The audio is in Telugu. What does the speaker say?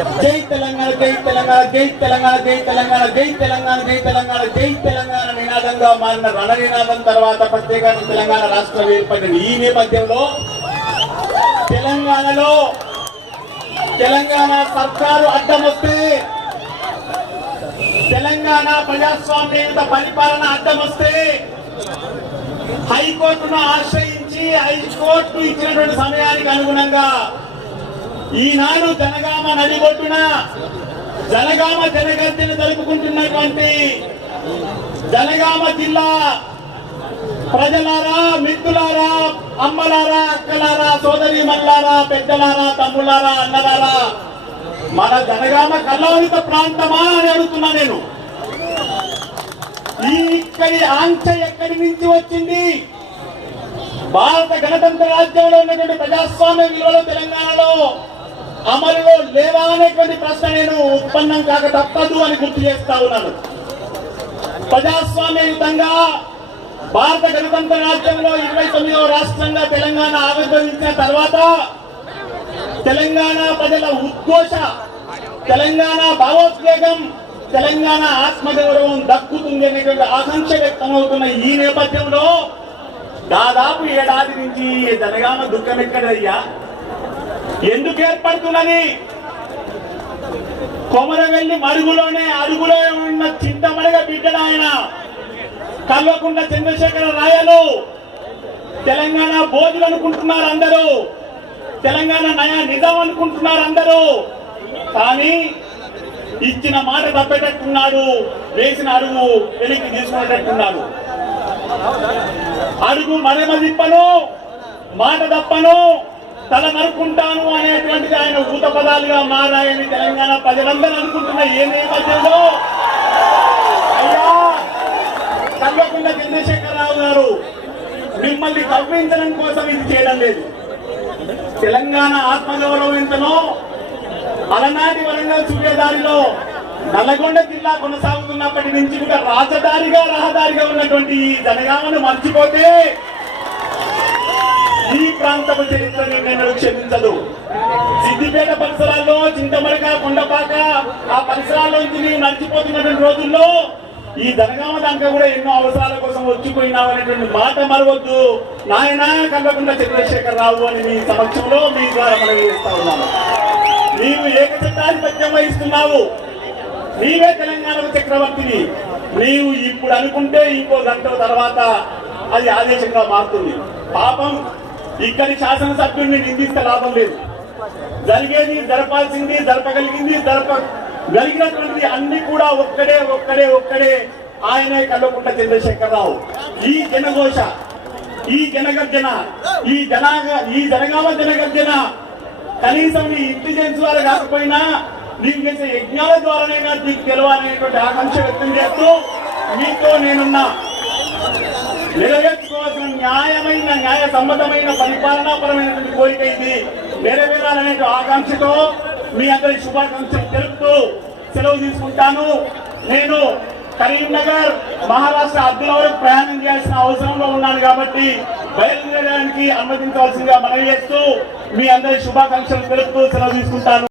జై తెలంగాణ జై తెలంగాణ జై తెలంగాణ జై తెలంగాణ జై తెలంగాణ జై తెలంగాణ జై తెలంగాణ నినాదంగా మారిన రణ నినాదం తర్వాత ప్రత్యేక తెలంగాణ రాష్ట్రం ఏర్పడింది. ఈ నేపథ్యంలో తెలంగాణలో తెలంగాణ సర్కారు అడ్డం వస్తే, తెలంగాణ ప్రజాస్వామ్యయుత పరిపాలన అడ్డం వస్తే హైకోర్టును ఆశ్రయించి హైకోర్టు ఇచ్చినటువంటి సమయానికి అనుగుణంగా ఈనాడు జనగామ నడిబొట్టున జనగామ జనగర్జన జరుపుకుంటున్నటువంటి జనగామ జిల్లా ప్రజలారా, మిత్రులారా, అమ్మలారా, అక్కలారా, సోదరి మల్లారా, పెద్దలారా, తమ్ములారా, అన్నలారా, మన జనగామ కల్లోలిత ప్రాంతమా అని అడుగుతున్నా నేను. ఇక్కడి ఆంక్ష ఎక్కడి నుంచి వచ్చింది? భారత గణతంత్ర రాజ్యంలో ఉన్నటువంటి ప్రజాస్వామ్య విలువలు తెలంగాణలో అమలులో లేవా అనేటువంటి ప్రశ్న నేను ఉత్పన్నం కాక తప్పదు అని గుర్తు చేస్తా ఉన్నాను. ప్రజాస్వామ్యయుతంగా భారత గణతంత్ర రాజ్యంలో 29వ రాష్ట్రంగా తెలంగాణ ఆవిర్భవించిన తర్వాత తెలంగాణ ప్రజల ఉద్ఘోష, తెలంగాణ భావోద్వేగం, తెలంగాణ ఆత్మగౌరవం దక్కుతుంది అనేటువంటి ఆకాంక్ష వ్యక్తమవుతున్న ఈ నేపథ్యంలో దాదాపు ఏడాది నుంచి జనగామ దుఃఖం ఎక్కడయ్యా, ఎందుకు ఏర్పడుతున్నది? కొమరవెల్లి మరుగులోనే అరుగులో ఉన్న చింతమడగ బిడ్డలు ఆయన కల్వకుంట్ల చంద్రశేఖర రాయలు తెలంగాణ బోధులు అనుకుంటున్నారు అందరూ, తెలంగాణ నయా నిజం అనుకుంటున్నారు అందరూ. కానీ ఇచ్చిన మాట తప్పేటట్టున్నాడు, వేసిన అడుగు వెనక్కి తీసుకునేటట్టున్నాడు. అడుగు మరమ తిప్పను, మాట తప్పను, తల నరుకుంటాను అనేటువంటిది ఆయన ఊత పదాలుగా మారాయని తెలంగాణ ప్రజలందరూ అనుకుంటున్న ఏ నేపథ్యంలో అయ్యా కల్వకుంట్ల చంద్రశేఖరరావు గారు మిమ్మల్ని కవ్వించడం కోసం ఇది చేయడం లేదు. తెలంగాణ ఆత్మగౌరవం ఎంతనో అలనాటి వరంగల్ సూర్యదారిలో నల్లగొండ జిల్లా కొనసాగుతున్నప్పటి నుంచి కూడా రాజదారిగా రహదారిగా ఉన్నటువంటి ఈ జనగామను మర్చిపోతే ఈ ప్రాంతపు చరిత్ర నేను క్షమించదు. సిద్దిపేట పరిసరాల్లో చింతమడక, కొండపాక ఆ పరిసరాల్లోంచి నీవు నడిచిపోతున్నటువంటి రోజుల్లో ఈ జనగామ దాంట్లో కూడా ఎన్నో అవసరాల కోసం వచ్చిపోయినావు అనేటువంటి మాట మరవద్దు నాయన కల్వకుంట్ల చంద్రశేఖరరావు అని మీ సమక్షంలో మీ ద్వారా మనం చేస్తా ఉన్నాము. నీవు ఏకచట్టాధిపత్యం వహిస్తున్నావు, నీవే తెలంగాణకు చక్రవర్తిని. నీవు ఇప్పుడు అనుకుంటే ఇంకో గంట తర్వాత అది ఆదేశంగా మారుతుంది. పాపం ఇక్కడి శాసనసభ్యుడిని నిందిస్తే లాభం లేదు. జరిగేది, జరపాల్సింది, జరపగలిగింది, జరపగలిగినటువంటిది అన్ని కూడా ఒక్కడే ఆయనే కల్వకుంట్ల చంద్రశేఖరరావు. ఈ జనఘోష, ఈ జనగర్జన, ఈ జనగామ జనగర్జన కనీసం నీ ఇంటెలిజెన్స్ ద్వారా కాకపోయినా నీకు చేసే యజ్ఞాల ద్వారానైనా నీకు తెలవాలనేటువంటి ఆకాంక్ష వ్యక్తం చేస్తూ మీతో నేనున్నా. నెరవేర్చుకోవాల్సిన న్యాయ సమ్మతమైన పరిపాలనాపరమైనటువంటి కోరిక ఇది నెరవేరాలనే ఆకాంక్షతో మీ అందరి శుభాకాంక్షలు తెలుపుతూ సెలవు తీసుకుంటాను. నేను కరీంనగర్, మహారాష్ట్ర అబ్దుల్ వరకు ప్రయాణం చేయాల్సిన అవసరంలో ఉన్నాను కాబట్టి బయలుదేరడానికి అనుమతించవలసిందిగా మనవి చేస్తూ మీ అందరి శుభాకాంక్షలు తెలుపుతూ సెలవు తీసుకుంటాను.